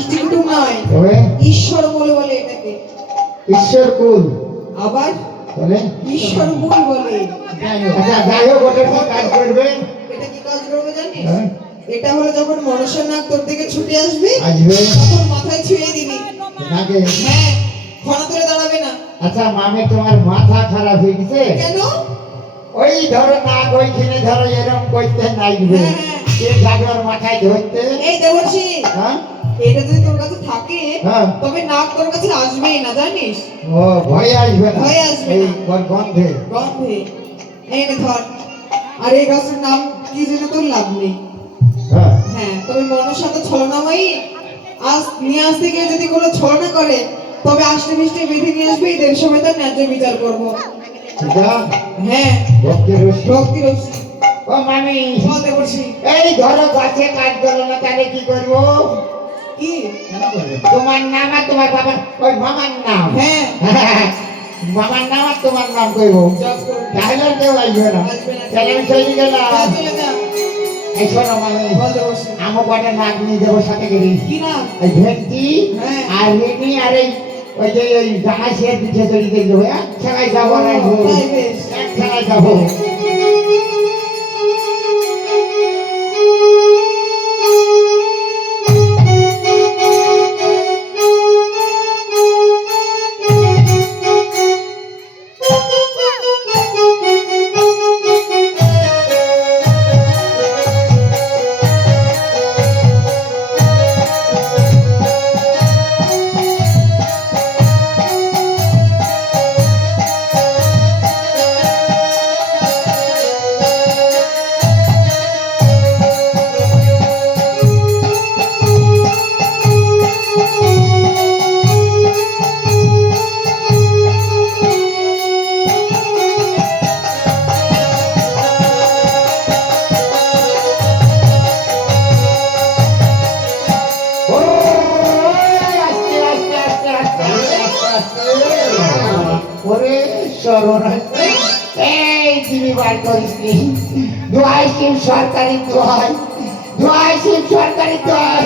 কুটুম নয়, তবে ঈশ্বর কুল বলে এটাকে। ঈশ্বর কুল আবার বলে ঈশ্বর কুল বলে। আচ্ছা যাই হোক, ওটা কি কাজ করবে? এটা কি কাজ করবে জানিস? হ্যাঁ। এটা হলো যখন মনসার নাক তোর দিকে ছুটে আসবে, আসবে তখন মাথায় ছুঁয়ে দিবি। নাকে। হ্যাঁ, খনা তুলে দাঁড়াবে না। আচ্ছা মামে, তোমার মাথা খারাপ হয়ে গেছে? কেন? ওই ধরো নাক ওইখানে ধরো এরকম করতে নাইবে, হ্যাঁ, হ্যাঁ। কে জাগর মাথায় ধরতে। এই দেবর্ষি, হ্যাঁ এটা যদি তোর কাছে থাকে হ্যাঁ। তবে নাক তোর কাছে আসবেই না, জানিস? ও ভয় আসবে না? ভয় আসবে এই না। গন্ধে। গন্ধে। এই নে ধর। আর এই গাছের নাম কি জেনে তোর লাভ নেই। হ্যাঁ হ্যাঁ, তবে মনসা তো ছলনাময়ী। আজ নিয়ে আসতে গিয়ে যদি কোনো ছলনা করে, তবে আষ্টে মিষ্টে বেঁধে নিয়ে আসবে, এদের সময় তার ন্যায্য বিচার করবো। এটা হ্যাঁ, ভক্তির রশ্মি। ভক্তি রশ্মি। ও মামি, বল দেবর্ষি। এই ধরো গাছে কাঠ গেল না, তাহলে কি করবো? কি? তোমার নাম আর তোমার বাবার ওই মামার নাম। হ্যাঁ, মামার নাম আর তোমার নাম কইবো, জপ করবো। তাহলে আর কেউ আসবে না। আসবে না। তাহলে আমি চলে যা, গেলাম। চলে যা। এই শোনো মামি, বল দেবর্ষি। আমার কটা নাক নিয়ে যাবো সাথে করে। কি না? এই ভেন্টি হ্যাঁ। আর রেনি আর এই ওই যে ওই জাহাজের পিঠে চড়ি দিয়ে যাবো। এক ছাড়াই যাবো না, ও, তাই বেশ। এক ছাড়াই যাবো। ওরে সর্বনাশ, এই তিনি বার করিস নি। দোয়াই শিব সরকারি দোয়াই, দোয়াই শিব সরকারি দোয়াই।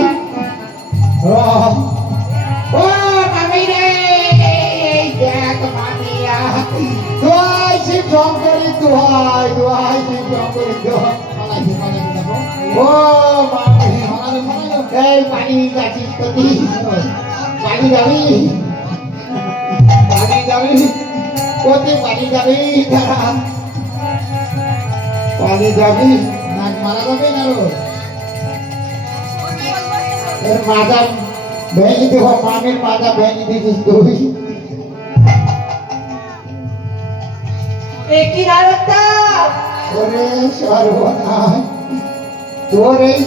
ও মামি রে, এই দেখ মামিয়া, দোয়াই শিব শঙ্করী দোয়াই, দোয়াই শিব শঙ্করী দোয়াই। ও মামি, এই পানি যাচ্ছিস তো তুই? পানি যাবি? পানি যাবি? কোথায় পানি যাবি? পানি যাবি? নাক মারা যাবে না রো? এর মাজা ভেঙে দেবো, মামির মাজা ভেঙে দিছিস তুই। কি নারদা? ওরে সর্বনাশ, তোর এই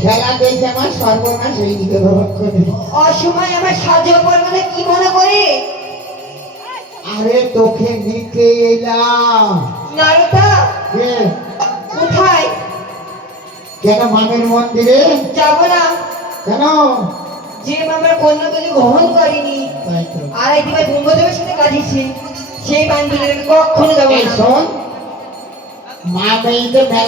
খেলা দেখে আমার সর্বনাশ হয়ে দিতে রক্ষণে। অসময় আমার সাহায্য করবে কি মনে করে? আরে তোকে নিতে এলাম। নারদা, কে? কোথায়? কেন মামের মন্দিরে? যাব না। কেন? যে মামার কন্যা তুই গ্রহণ করেনি, তাই তো। আর একদিকে ব্রহ্মদেবের সাথে কাজিয়েছে, সেই বান্ধবীদের কখনো যাবো এই না। শোন, মা মেয়েদের